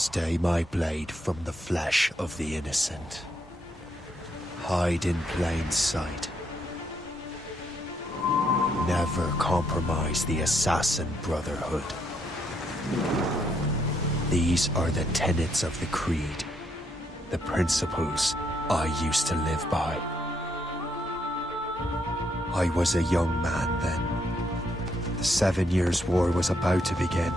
Stay my blade from the flesh of the innocent. Hide in plain sight. Never compromise the Assassin Brotherhood. These are the tenets of the Creed, the principles I used to live by. I was a young man then. The 7 Years' War was about to begin.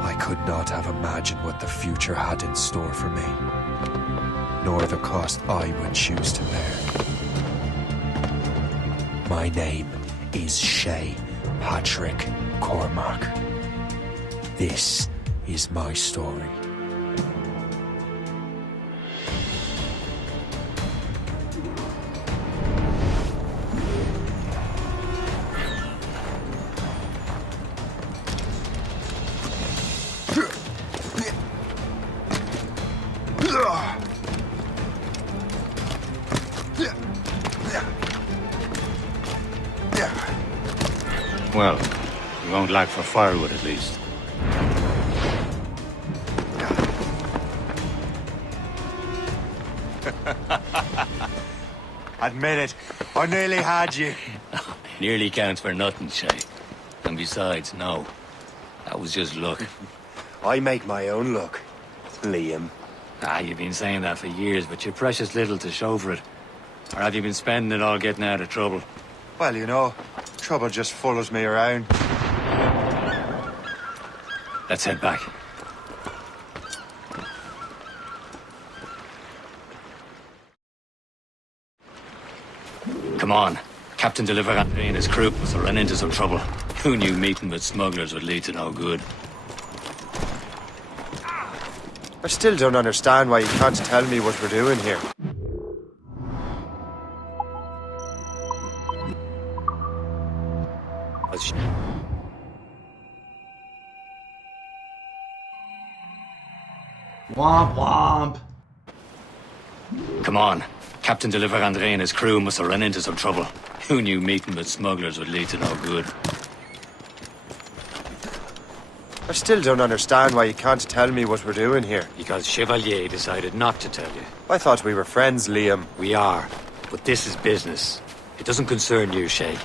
I could not have imagined what the future had in store for me, nor the cost I would choose to bear. My name is Shay Patrick Cormac. This is my story. Well, we won't lack for firewood at least. Admit it, I nearly had you. Nearly counts for nothing, Shay. And besides, no. That was just luck. I make my own luck, Liam. You've been saying that for years, but you're precious little to show for it. Or have you been spending it all getting out of trouble? Well, you know, trouble just follows me around. Let's head back. Come on. Captain Deliverante and his crew must have run into some trouble. Who knew meeting with smugglers would lead to no good? I still don't understand why you can't tell me what we're doing here. Womp womp. Come on. Captain Deliverante and his crew must have run into some trouble. Who knew meeting with smugglers would lead to no good? I still don't understand why you can't tell me what we're doing here. Because Chevalier decided not to tell you. I thought we were friends, Liam. We are, but this is business. It doesn't concern you, Shay.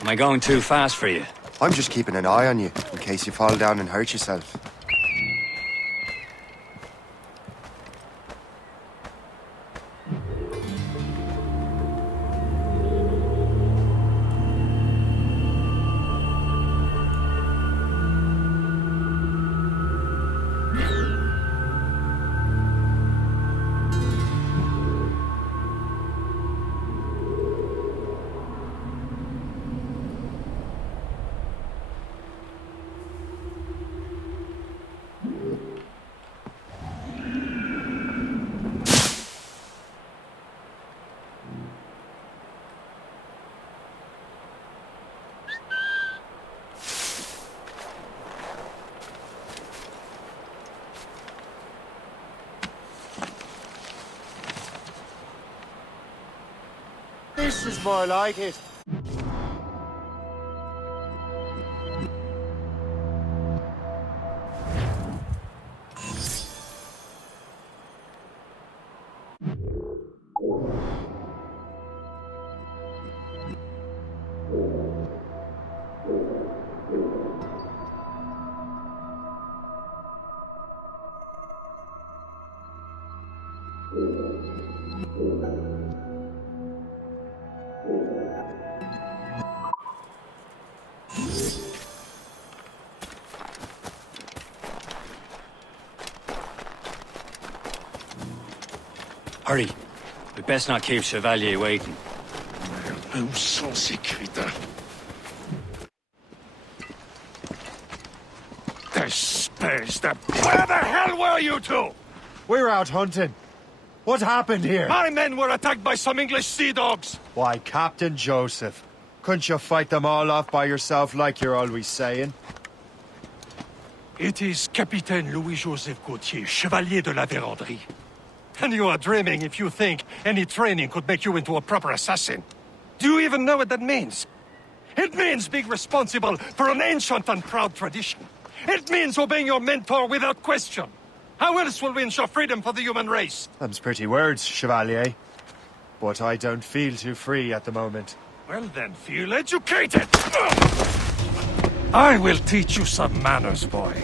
Am I going too fast for you? I'm just keeping an eye on you, in case you fall down and hurt yourself. This is more like it. Hurry. We best not keep Chevalier waiting. Où sont ces crétins? Espèce de... Where the hell were you two? We're out hunting. What happened here? My men were attacked by some English sea dogs. Why, Captain Joseph, couldn't you fight them all off by yourself like you're always saying? It is Capitaine Louis-Joseph Gauthier, Chevalier de la Vérendrye. And you are dreaming if you think any training could make you into a proper assassin. Do you even know what that means? It means being responsible for an ancient and proud tradition. It means obeying your mentor without question. How else will we ensure freedom for the human race? Them's pretty words, Chevalier. But I don't feel too free at the moment. Well then, feel educated! I will teach you some manners, boy.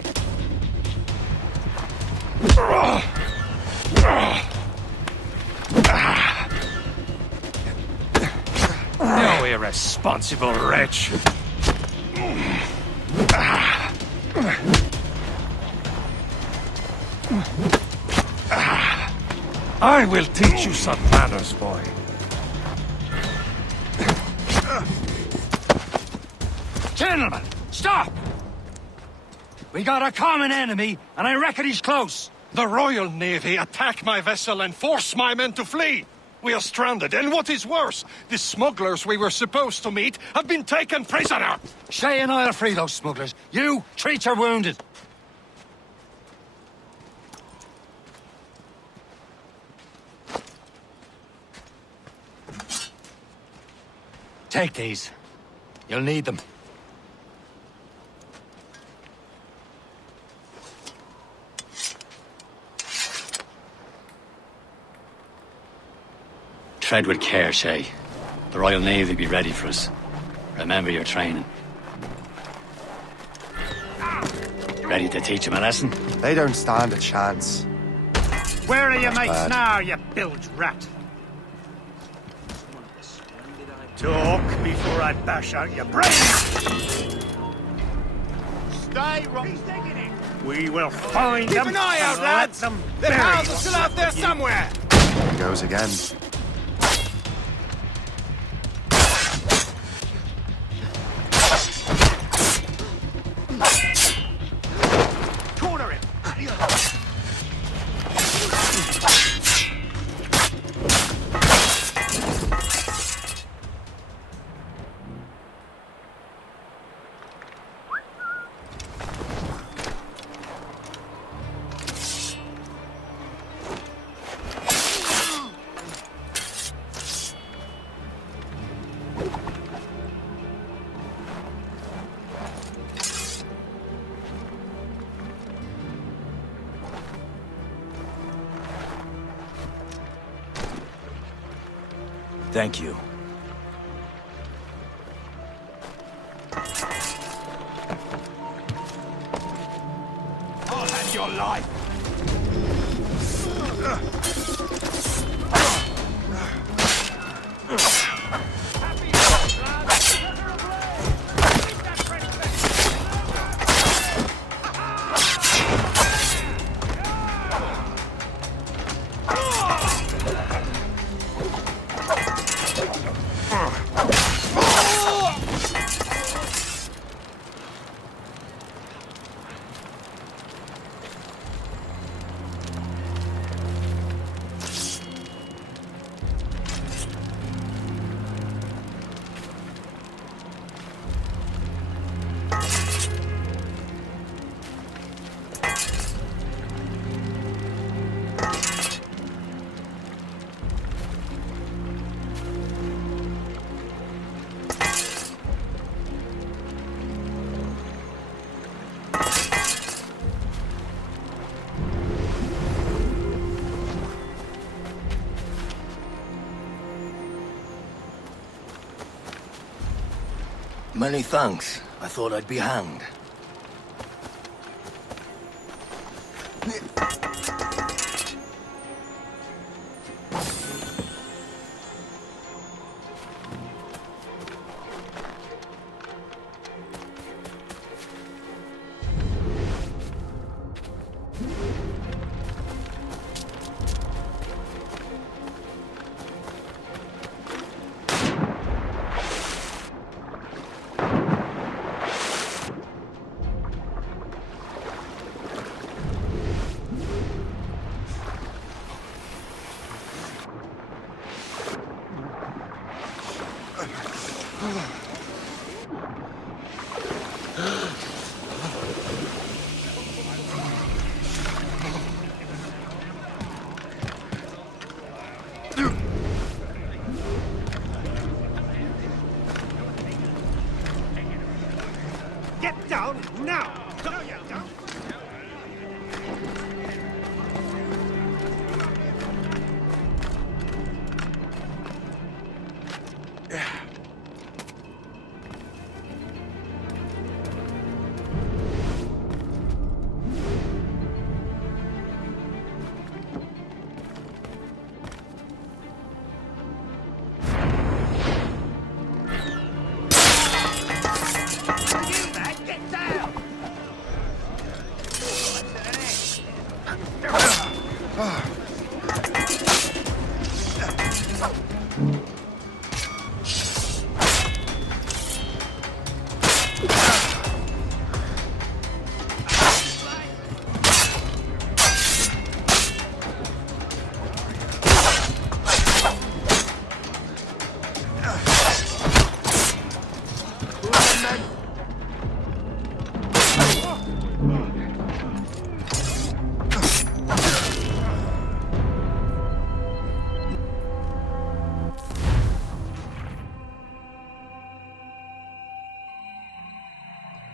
You irresponsible wretch! I will teach you some manners, boy. Gentlemen, stop! We got a common enemy, and I reckon he's close. The Royal Navy attack my vessel and force my men to flee. We are stranded, and what is worse, the smugglers we were supposed to meet have been taken prisoner. Shay and I'll free those smugglers. You, treat your wounded. Take these. You'll need them. Tread with care, Shay. The Royal Navy be ready for us. Remember your training. Ready to teach them a lesson? They don't stand a chance. Where are your mates now, you bilge rat? Talk before I bash out your brains! Stay right. He's taking it. We will find them. Keep an eye out, lads! Their pals are still out there somewhere! He goes again. Corner him! Thank you. I'll have your life! Many thanks. I thought I'd be hanged. Get down now! No, you don't!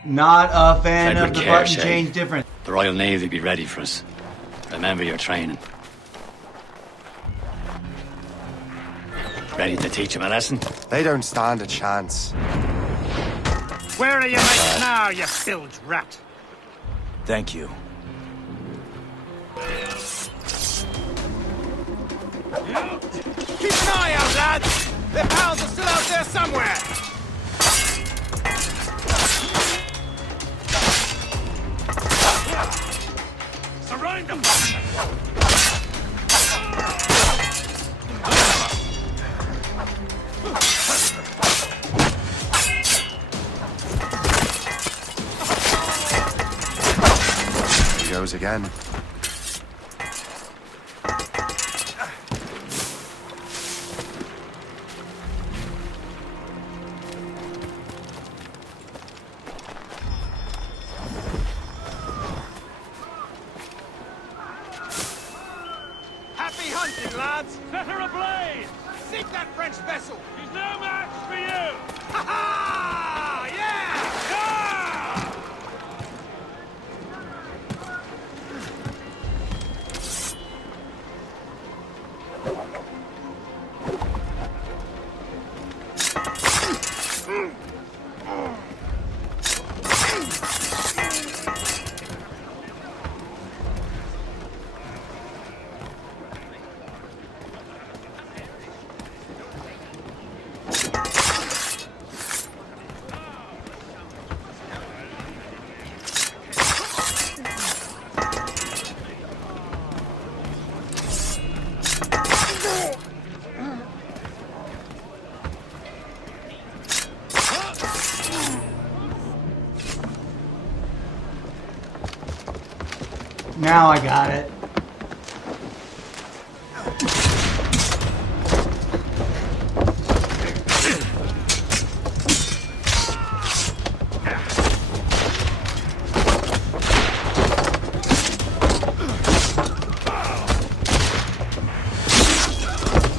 Not a fan Tread of with the care, button Shay. change difference. The Royal Navy be ready for us. Remember your training. Ready to teach them a lesson? They don't stand a chance. Where are you mates now, you bilge rat? Thank you. Keep an eye out, lads! Their pals are still out there somewhere! Surround them! He goes again. Happy hunting, lads! Set her ablaze! Sink that French vessel! She's no match for you! Ha ha! Yeah! Ah! Now I got it.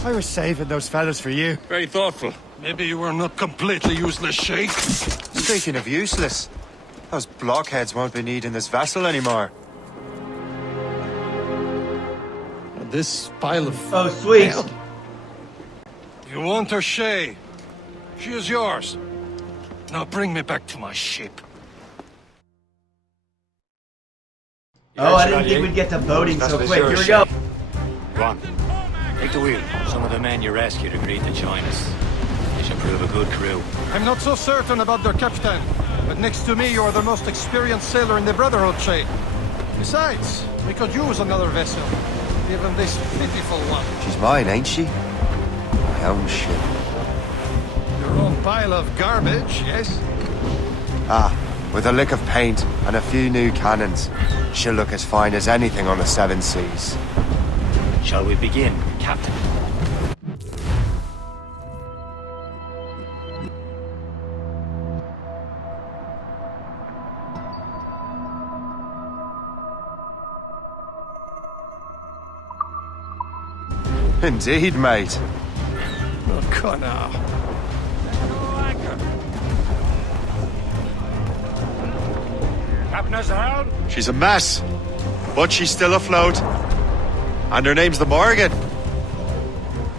I was saving those fellas for you. Very thoughtful. Maybe you were not completely useless, Shay. Speaking of useless, those blockheads won't be needing this vessel anymore. This pile of... Oh, sweet. You want her, Shay? She is yours. Now bring me back to my ship. Oh, I didn't think we'd get to boating so Vessel's quick. Here yours, we go. Shay. Go on. Take the wheel. Some of the men you rescued agreed to join us. They should prove a good crew. I'm not so certain about their captain, but next to me you are the most experienced sailor in the Brotherhood, Shay. Besides, we could use another vessel, even this pitiful one. She's mine, ain't she? My own ship. Your own pile of garbage, yes? Ah, with a lick of paint and a few new cannons, she'll look as fine as anything on the seven seas. Shall we begin, Captain? Indeed, mate. Oh, Connor. rotten as hell. She's a mess, but she's still afloat. And her name's the Morgan.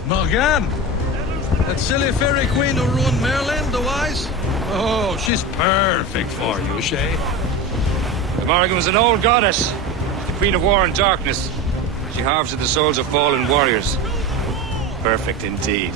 Morgan? That silly fairy queen who ruined Merlin, the wise? Oh, she's perfect for you, Shay. The Morrigan was an old goddess, the queen of war and darkness. She harvested the souls of fallen warriors. Perfect indeed.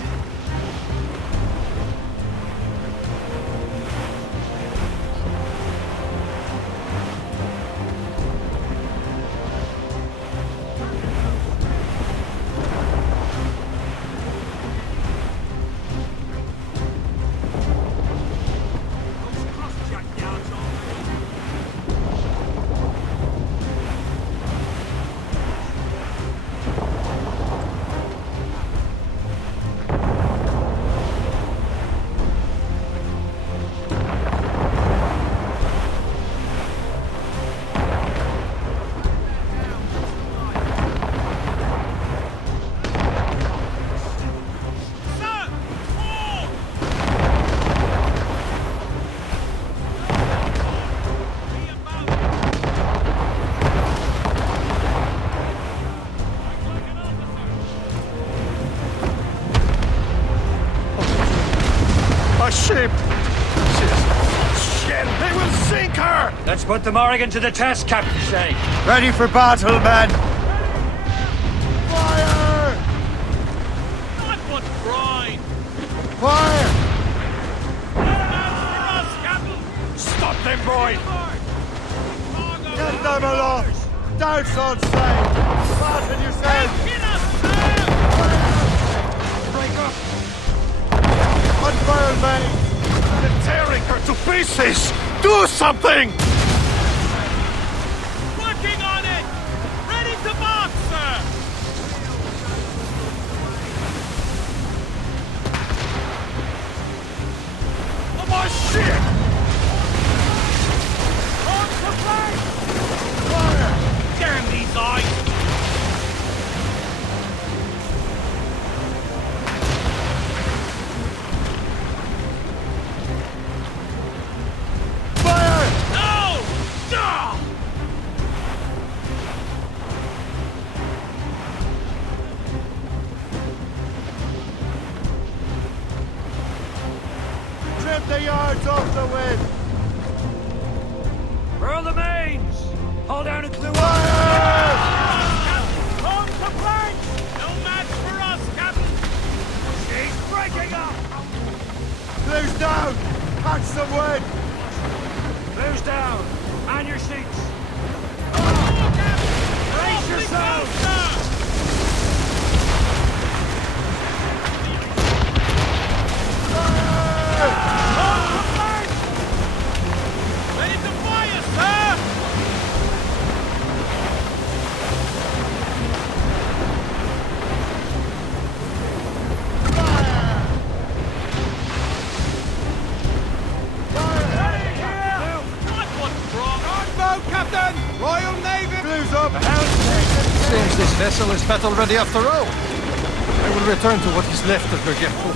A ship! Shit! They will sink her! Let's put the Morrigan to the test, Captain Shay. Ready for battle, men! Fire! Not but brine. Fire! Stop them, boy! Get them aloft! Douse on sail! Fasten yourselves! Break up! Unfurl, men! They're tearing her to pieces! Do something! Working on it! Ready to box, sir! Oh, my shit! On to flank! Fire! Damn these eyes! Fire! No! Ah! Trim the yards off the wind! Furl the mains! Hold down and clew Fire! On to flank! No match for us, Captain! She's breaking up! Blues down! Catch some wind! Blues down! On your seats! Oh, Captain! Brace yourselves! Ready to fire, sir! What what's wrong? Boat, Captain! Royal Navy! Blues up! Seems this vessel is battle ready after all. I will return to what is left of Gergefu.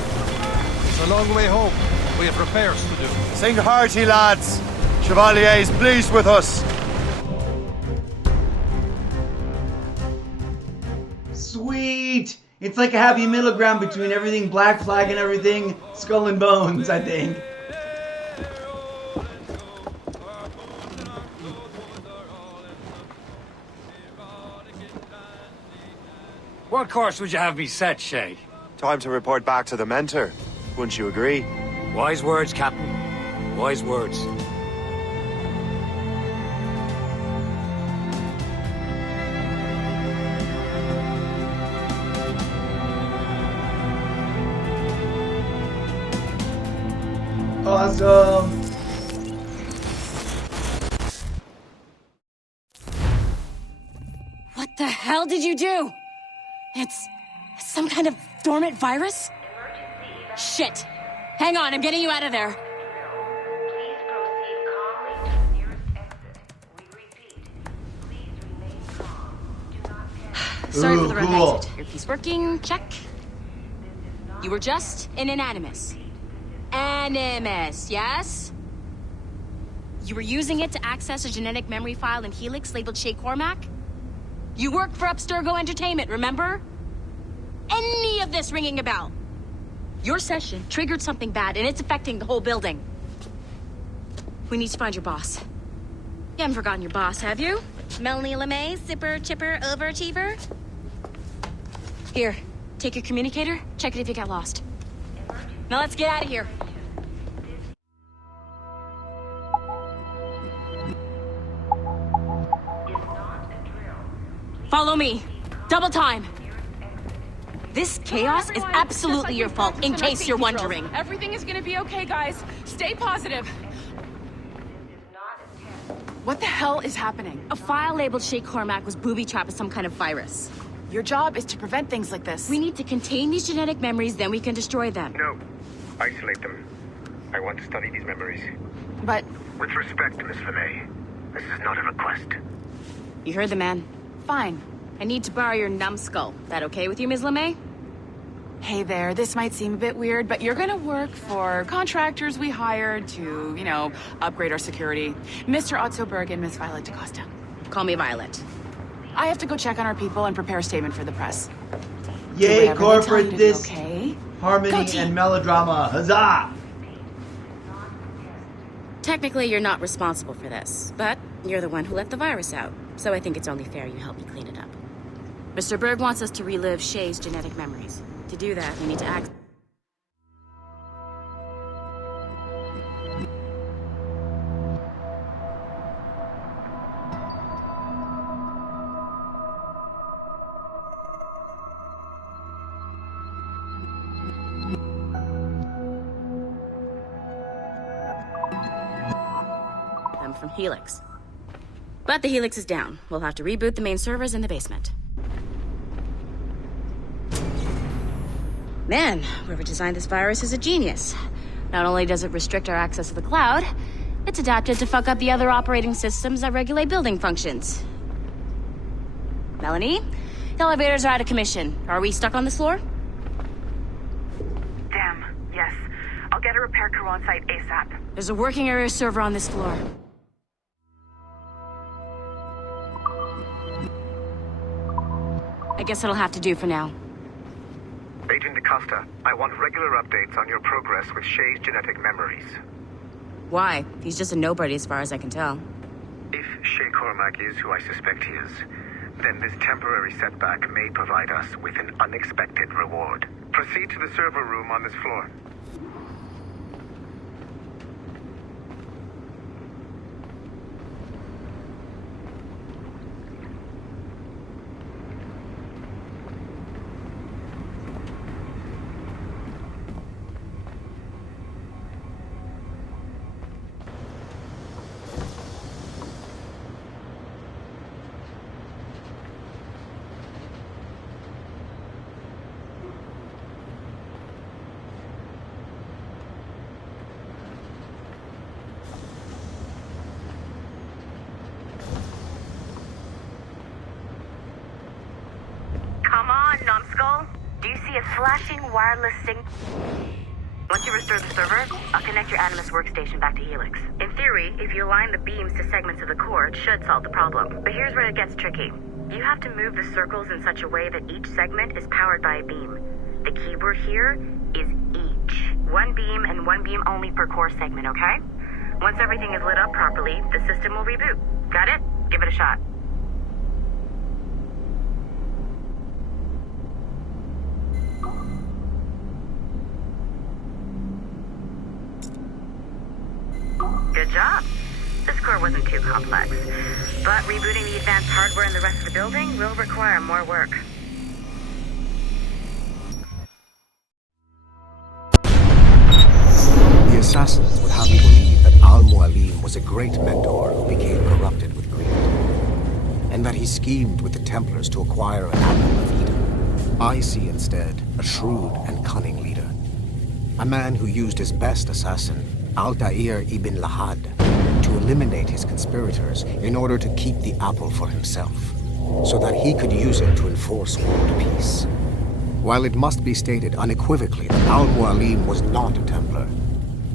It's a long way home. We have repairs to do. Sing hearty, lads! Chevalier is pleased with us! Sweet! It's like a happy middle ground between everything Black Flag and everything Skull and Bones, I think. What course would you have me set, Shay? Time to report back to the mentor. Wouldn't you agree? Wise words, Captain. Wise words. Awesome! What the hell did you do? It's some kind of dormant virus? Shit. Hang on, I'm getting you out of there. Please proceed calmly to the nearest exit. We repeat, please remain calm. Do not panic. Sorry Ooh, for the rough cool. exit. Earpiece working, check. You were just in an animus. Animus, yes? You were using it to access a genetic memory file in Helix labeled Shay Cormac? You worked for Abstergo Entertainment, remember? Any of this ringing a bell? Your session triggered something bad, and it's affecting the whole building. We need to find your boss. You haven't forgotten your boss, have you? Melanie LeMay, zipper, chipper, overachiever? Here, take your communicator, check it if you got lost. Now let's get out of here. Follow me. Double time. This chaos is absolutely your fault, in case you're wondering. Everything is gonna be okay, guys. Stay positive. What the hell is happening? A file labeled Shay Cormac was booby-trapped with some kind of virus. Your job is to prevent things like this. We need to contain these genetic memories, then we can destroy them. No. Isolate them. I want to study these memories. But... With respect, Miss LeMay, this is not a request. You heard the man. Fine. I need to borrow your numbskull. That okay with you, Ms. LeMay? Hey there, this might seem a bit weird, but you're gonna work for contractors we hired to, you know, upgrade our security. Mr. Otto Berg and Miss Violet DaCosta. Call me Violet. I have to go check on our people and prepare a statement for the press. Yay, corporate this okay? harmony and melodrama. Huzzah! Technically, you're not responsible for this, but you're the one who let the virus out, so I think it's only fair you help me clean it up. Mr. Berg wants us to relive Shay's genetic memories. To do that, we need to act... them from Helix. But the Helix is down. We'll have to reboot the main servers in the basement. Man, whoever designed this virus is a genius. Not only does it restrict our access to the cloud, it's adapted to fuck up the other operating systems that regulate building functions. Melanie? The elevators are out of commission. Are we stuck on this floor? Damn, yes. I'll get a repair crew on site ASAP. There's a working area server on this floor. I guess it'll have to do for now. Agent DaCosta, I want regular updates on your progress with Shay's genetic memories. Why? He's just a nobody as far as I can tell. If Shay Cormac is who I suspect he is, then this temporary setback may provide us with an unexpected reward. Proceed to the server room on this floor. Numbskull, do you see a flashing wireless signal? Once you restore the server, I'll connect your Animus workstation back to Helix. In theory, if you align the beams to segments of the core, it should solve the problem. But here's where it gets tricky. You have to move the circles in such a way that each segment is powered by a beam. The keyword here is each. One beam and one beam only per core segment, okay? Once everything is lit up properly, the system will reboot. Got it? Give it a shot. Good job. This core wasn't too complex, but rebooting the advanced hardware in the rest of the building will require more work. The assassins would have you believe that Al-Mualim was a great mentor who became corrupted with greed, and that he schemed with the Templars to acquire an apple of Eden. I see instead a shrewd and cunning leader, a man who used his best assassin, Altair ibn Lahad, to eliminate his conspirators in order to keep the apple for himself, so that he could use it to enforce world peace. While it must be stated unequivocally that Al-Mualim was not a Templar,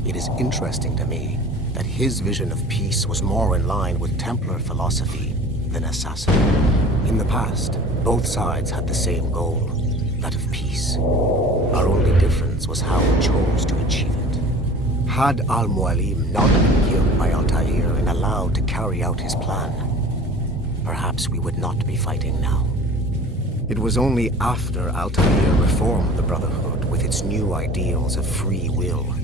it is interesting to me that his vision of peace was more in line with Templar philosophy than assassin. In the past, both sides had the same goal, that of peace. Our only difference was how we chose to achieve it. Had Al-Mualim not been killed by Altair and allowed to carry out his plan, perhaps we would not be fighting now. It was only after Altair reformed the Brotherhood with its new ideals of free will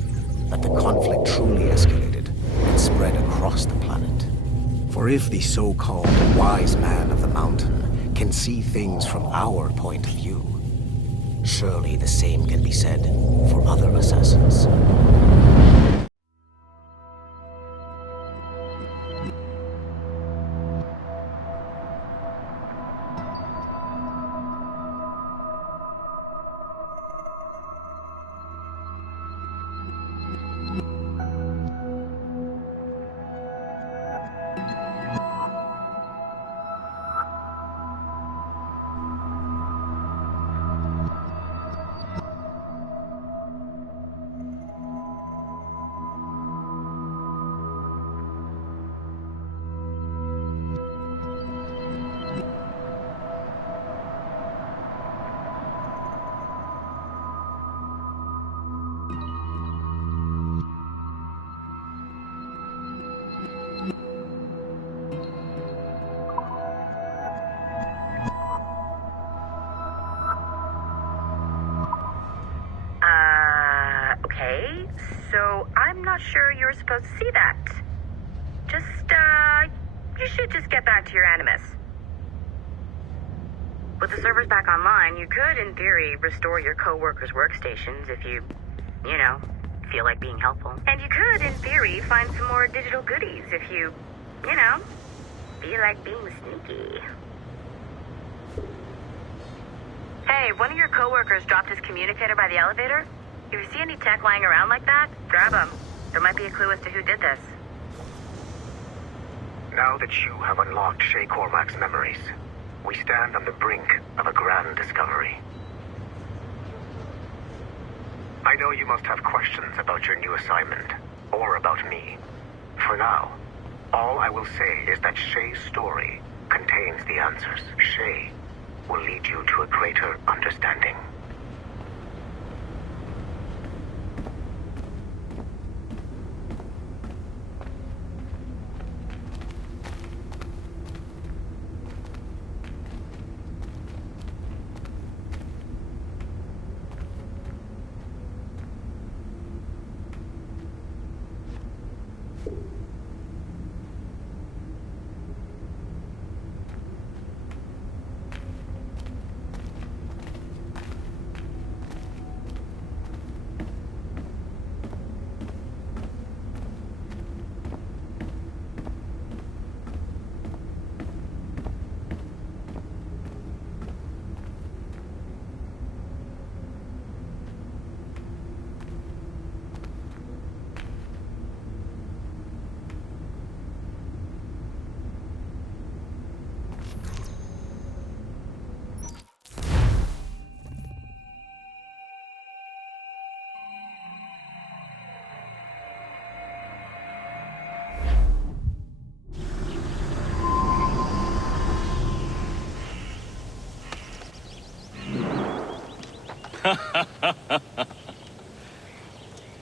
that the conflict truly escalated and spread across the planet. For if the so-called wise man of the mountain can see things from our point of view, surely the same can be said for other assassins. Okay, so I'm not sure you're supposed to see that. You should just get back to your Animus. With the servers back online, you could, in theory, restore your co-workers' workstations if you feel like being helpful. And you could, in theory, find some more digital goodies if you feel like being sneaky. Hey, one of your co-workers dropped his communicator by the elevator. If you see any tech lying around like that, grab them. There might be a clue as to who did this. Now that you have unlocked Shay Cormac's memories, we stand on the brink of a grand discovery. I know you must have questions about your new assignment, or about me. For now, all I will say is that Shay's story contains the answers. Shay will lead you to a greater understanding.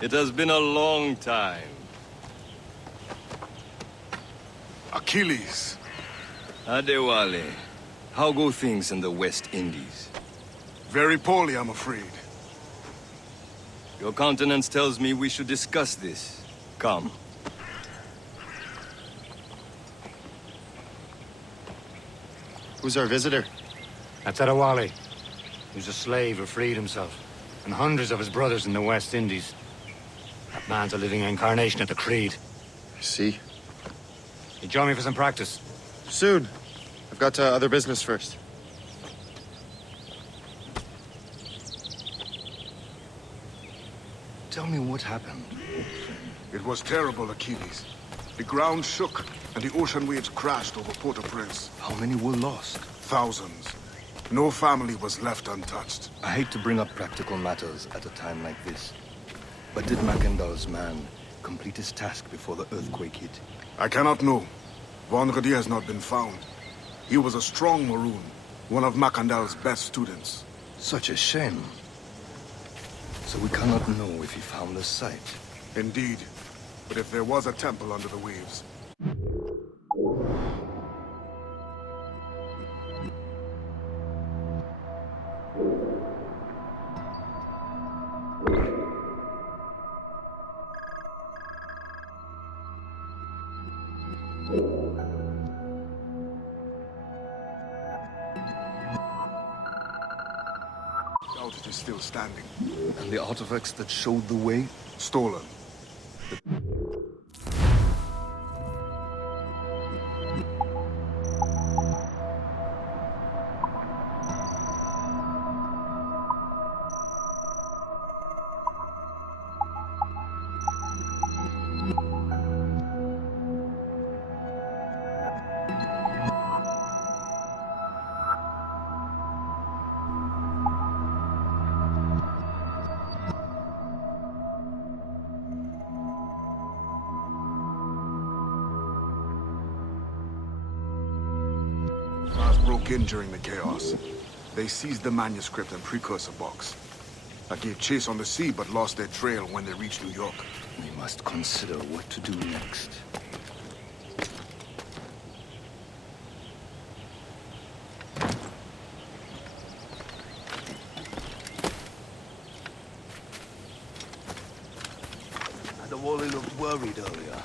It has been a long time. Achilles. Adewale, how go things in the West Indies? Very poorly, I'm afraid. Your countenance tells me we should discuss this. Come. Who's our visitor? That's Adewale. He was a slave who freed himself, and hundreds of his brothers in the West Indies. That man's a living incarnation of the Creed. I see. You join me for some practice? Soon. I've got other business first. Tell me what happened. It was terrible, Achilles. The ground shook, and the ocean waves crashed over Port-au-Prince. How many were lost? Thousands. No family was left untouched. I hate to bring up practical matters at a time like this. But did Mackendall's man complete his task before the earthquake hit? I cannot know. Von Radier has not been found. He was a strong Maroon, one of Macandal's best students. Such a shame. So we cannot know if he found the site. Indeed. But if there was a temple under the waves... Doubt it is still standing. And the artifacts that showed the way? Stolen. Broke in during the chaos. They seized the manuscript and precursor box. I gave chase on the sea, but lost their trail when they reached New York. We must consider what to do next. Adewale looked worried earlier.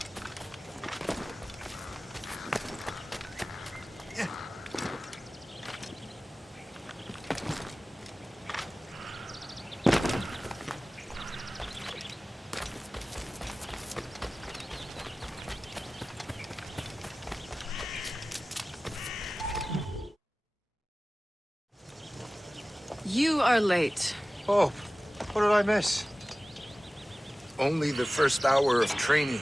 You are late. Oh, what did I miss? Only the first hour of training.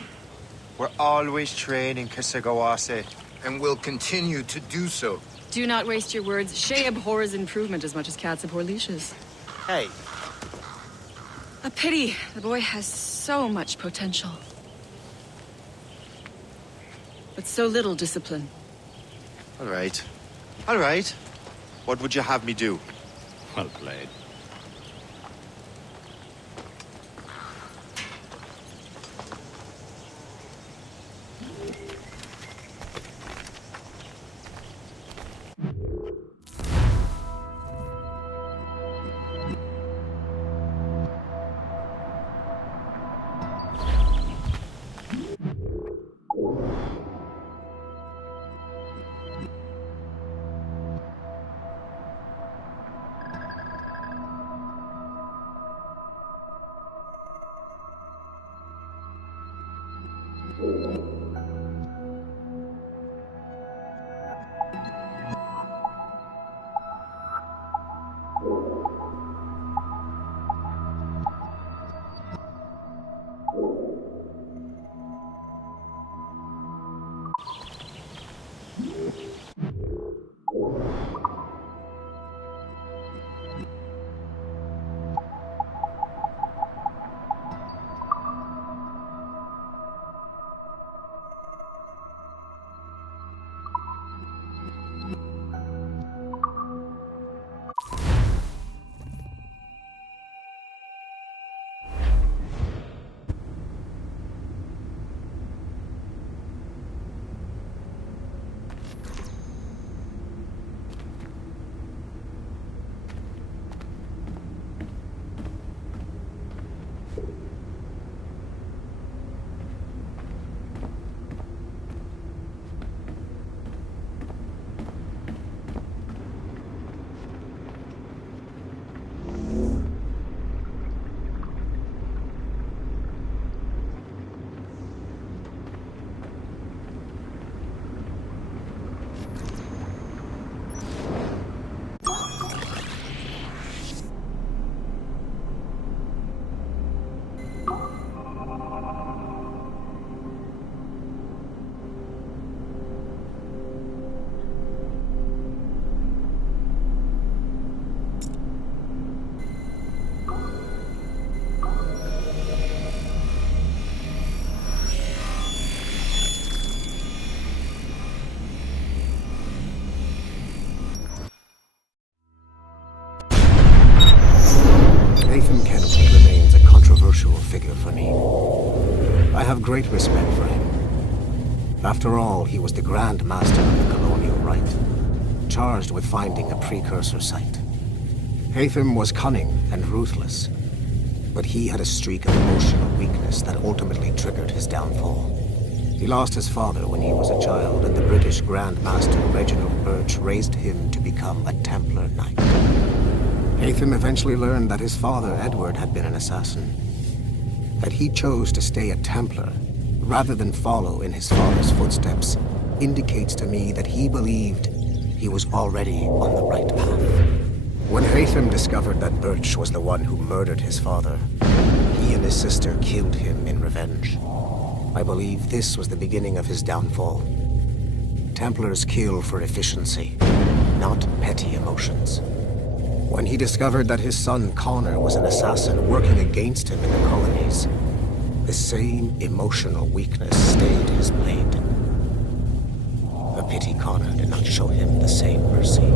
We're always training, Kisagawase. And will continue to do so. Do not waste your words. Shay abhors improvement as much as cats abhor leashes. Hey. A pity. The boy has so much potential. But so little discipline. All right. All right. What would you have me do? Well played. great respect for him. After all, he was the Grand Master of the Colonial Rite, charged with finding a precursor site. Haytham was cunning and ruthless, but he had a streak of emotional weakness that ultimately triggered his downfall. He lost his father when he was a child, and the British Grand Master Reginald Birch raised him to become a Templar Knight. Haytham eventually learned that his father, Edward, had been an assassin. That he chose to stay a Templar, rather than follow in his father's footsteps, indicates to me that he believed he was already on the right path. When Haytham discovered that Birch was the one who murdered his father, he and his sister killed him in revenge. I believe this was the beginning of his downfall. Templars kill for efficiency, not petty emotions. When he discovered that his son Connor was an assassin working against him in the colonies, the same emotional weakness stayed his blade. A pity Connor did not show him the same mercy.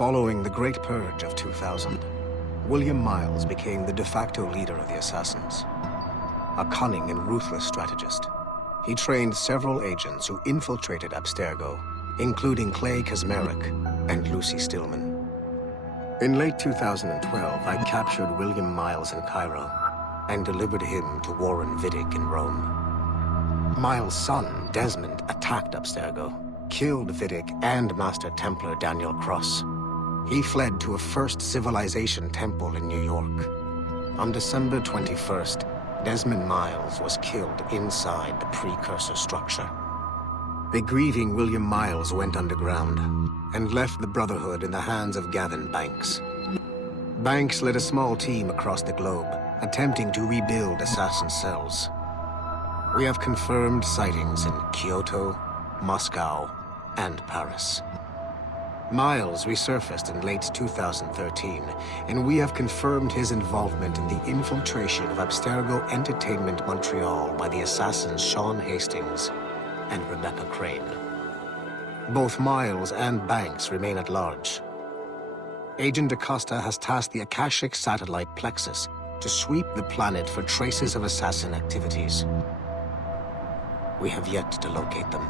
Following the Great Purge of 2000, William Miles became the de facto leader of the Assassins. A cunning and ruthless strategist, he trained several agents who infiltrated Abstergo, including Clay Kazmarek and Lucy Stillman. In late 2012, I captured William Miles in Cairo and delivered him to Warren Vidic in Rome. Miles' son, Desmond, attacked Abstergo, killed Vidic and Master Templar Daniel Cross. He fled to a First Civilization temple in New York. On December 21st, Desmond Miles was killed inside the precursor structure. The grieving William Miles went underground and left the Brotherhood in the hands of Gavin Banks. Banks led a small team across the globe, attempting to rebuild assassin cells. We have confirmed sightings in Kyoto, Moscow, and Paris. Miles resurfaced in late 2013, and we have confirmed his involvement in the infiltration of Abstergo Entertainment Montreal by the assassins Sean Hastings and Rebecca Crane. Both Miles and Banks remain at large. Agent Acosta has tasked the Akashic satellite Plexus to sweep the planet for traces of assassin activities. We have yet to locate them.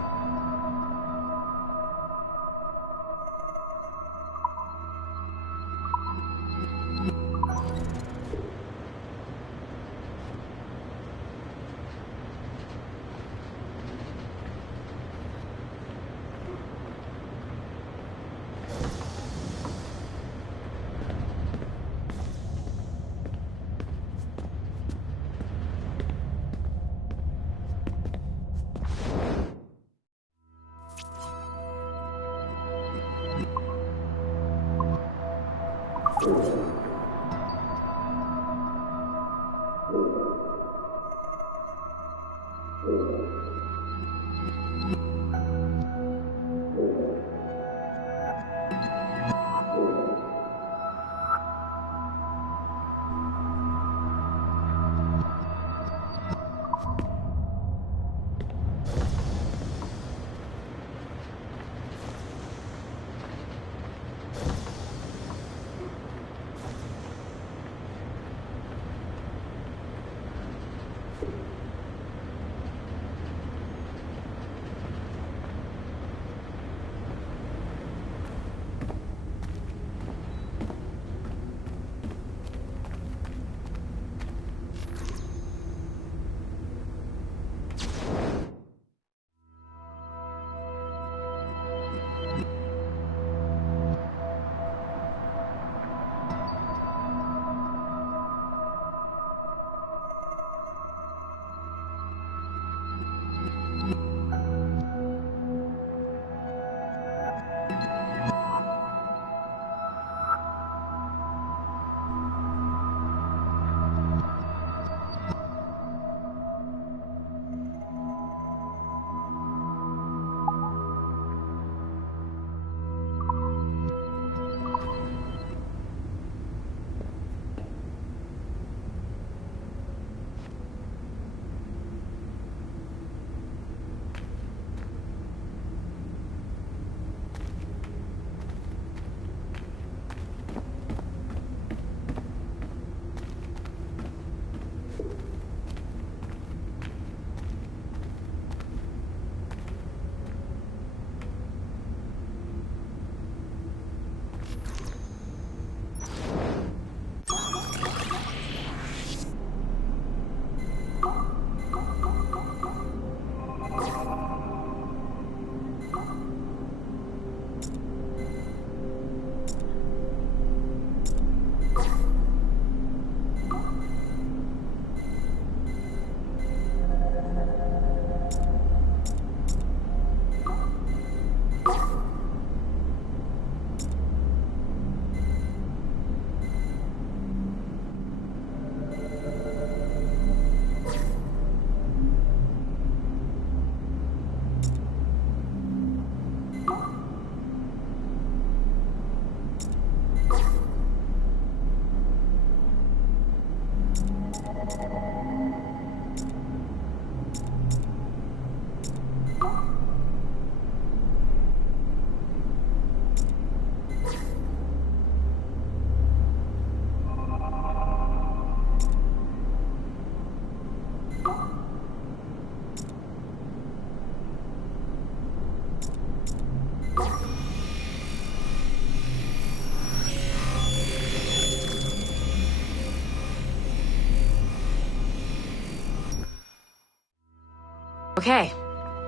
Okay.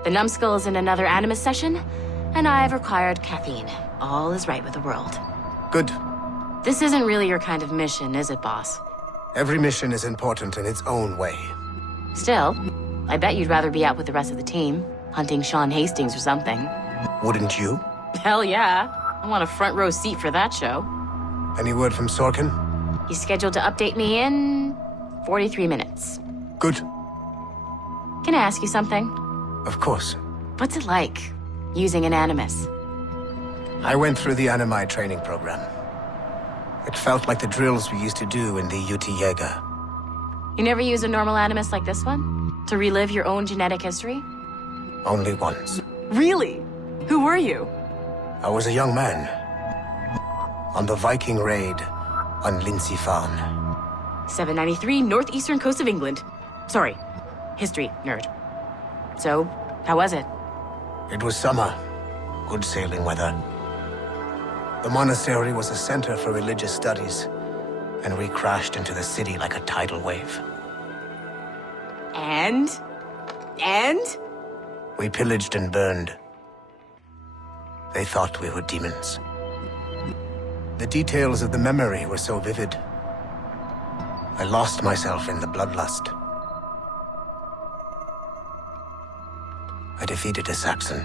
The numbskull is in another Animus session, and I've required caffeine. All is right with the world. Good. This isn't really your kind of mission, is it, boss? Every mission is important in its own way. Still, I bet you'd rather be out with the rest of the team, hunting Sean Hastings or something. Wouldn't you? Hell yeah. I want a front row seat for that show. Any word from Sorkin? He's scheduled to update me in 43 minutes. Good. Can I ask you something? Of course. What's it like, using an Animus? I went through the Animi training program. It felt like the drills we used to do in the UT Jaeger. You never use a normal Animus like this one? To relive your own genetic history? Only once. Really? Who were you? I was a young man. On the Viking raid on Lindsey Farm. 793, northeastern coast of England. Sorry, history nerd. So, how was it? It was summer. Good sailing weather. The monastery was a center for religious studies, and we crashed into the city like a tidal wave. And? We pillaged and burned. They thought we were demons. The details of the memory were so vivid. I lost myself in the bloodlust. I defeated a Saxon,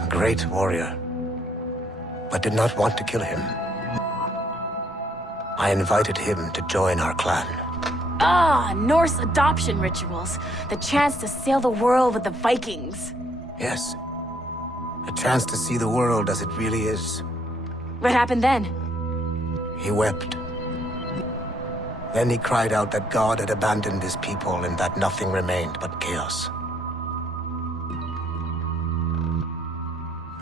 a great warrior, but did not want to kill him. I invited him to join our clan. Ah, Norse adoption rituals. The chance to sail the world with the Vikings. Yes. A chance to see the world as it really is. What happened then? He wept. Then he cried out that God had abandoned his people and that nothing remained but chaos.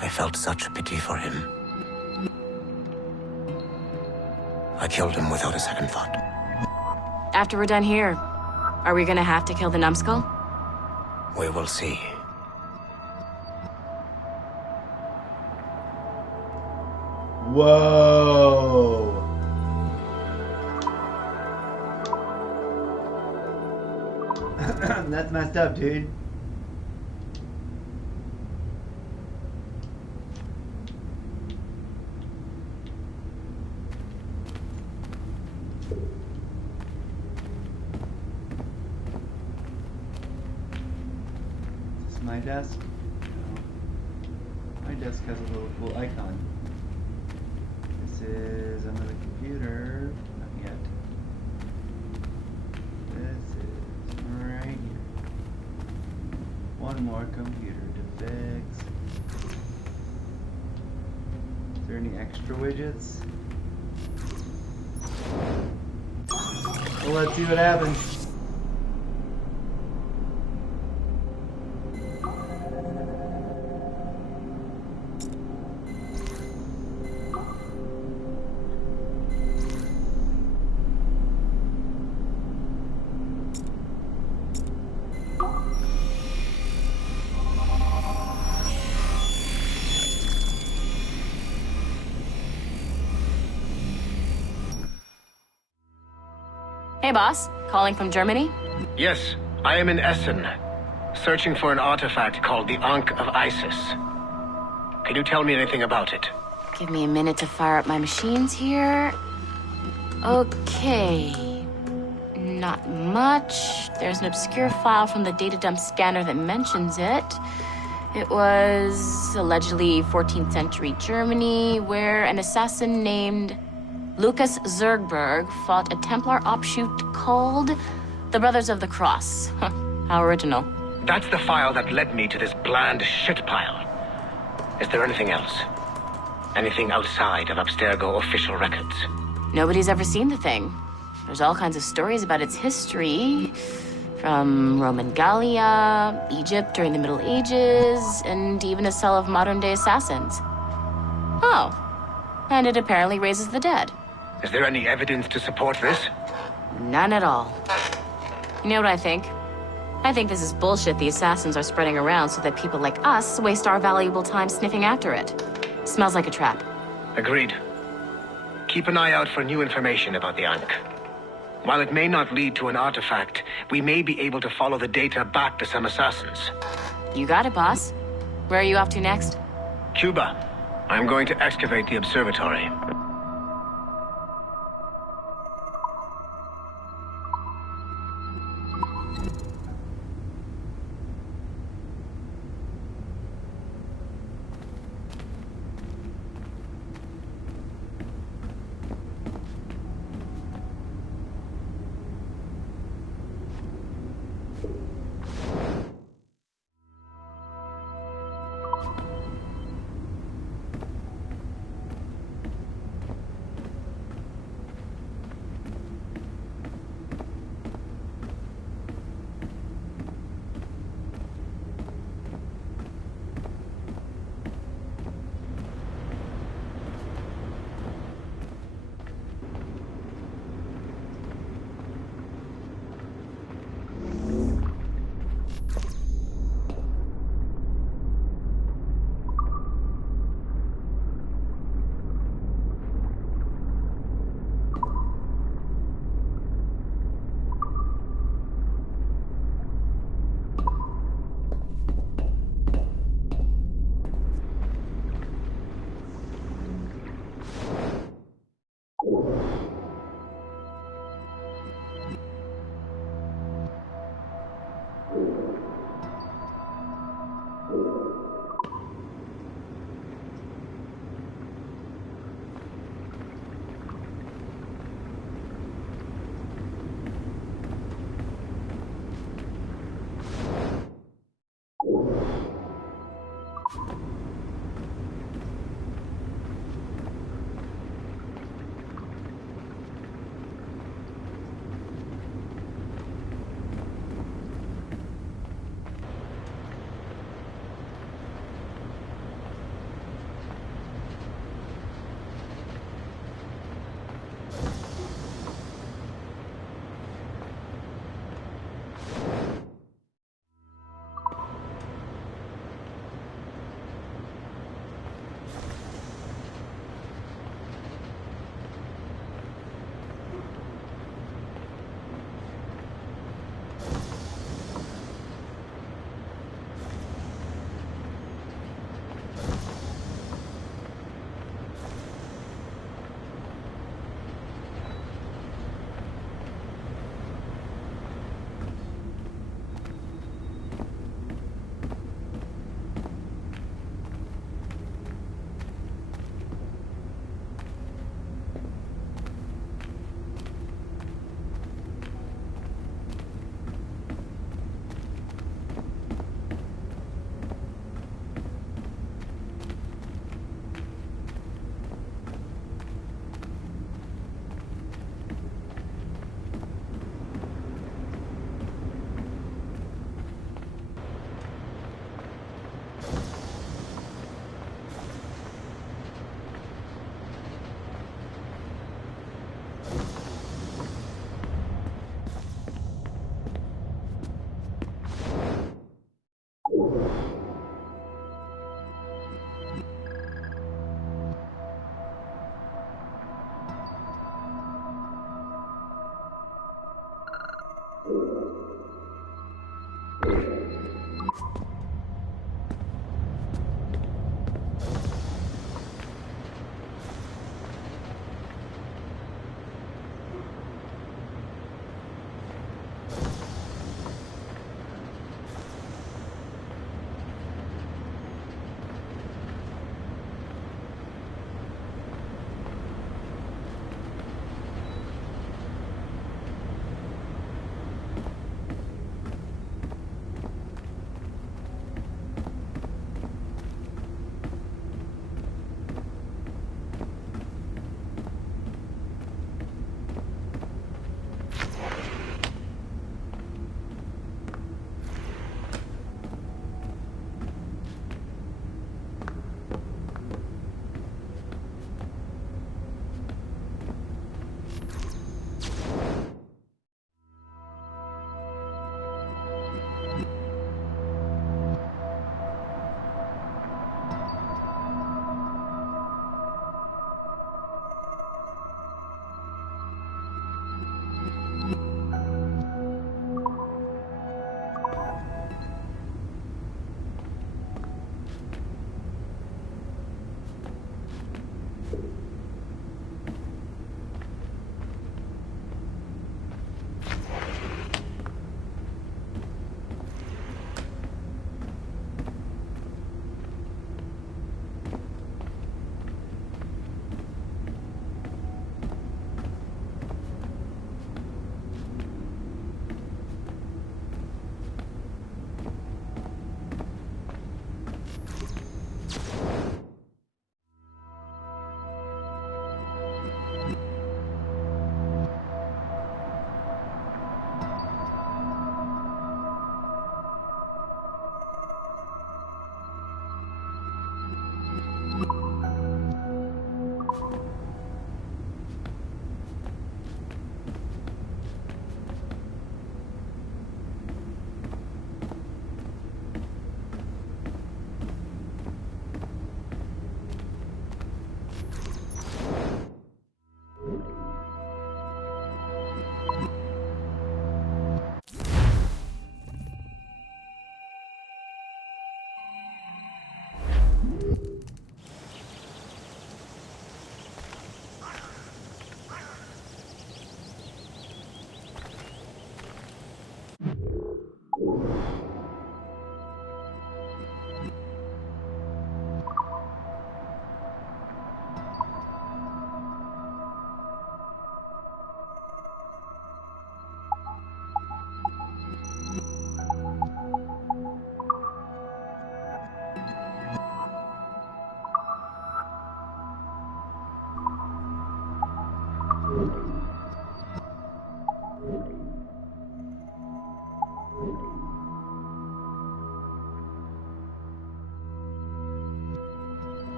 I felt such pity for him. I killed him without a second thought. After we're done here, are we gonna have to kill the numbskull? We will see. Whoa. That's messed up, dude. Is this my desk? No. My desk has a little cool icon. This is another computer. Not yet. This is right here. One more computer to fix. Is there any extra widgets? Well, let's see what happens. Hey, boss. Calling from Germany? Yes, I am in Essen, searching for an artifact called the Ankh of Isis. Can you tell me anything about it? Give me a minute to fire up my machines here. Okay. Not much. There's an obscure file from the data dump scanner that mentions it. It was allegedly 14th century Germany, where an assassin named Lucas Zergberg fought a Templar offshoot called the Brothers of the Cross. How original. That's the file that led me to this bland shit pile. Is there anything else? Anything outside of Abstergo official records? Nobody's ever seen the thing. There's all kinds of stories about its history. From Roman Gallia, Egypt during the Middle Ages, and even a cell of modern-day assassins. Oh. And it apparently raises the dead. Is there any evidence to support this? None at all. You know what I think? I think this is bullshit the assassins are spreading around so that people like us waste our valuable time sniffing after it. Smells like a trap. Agreed. Keep an eye out for new information about the Ankh. While it may not lead to an artifact, we may be able to follow the data back to some assassins. You got it, boss. Where are you off to next? Cuba. I'm going to excavate the observatory.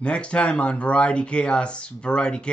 Next time on Variety Chaos, Variety Chaos.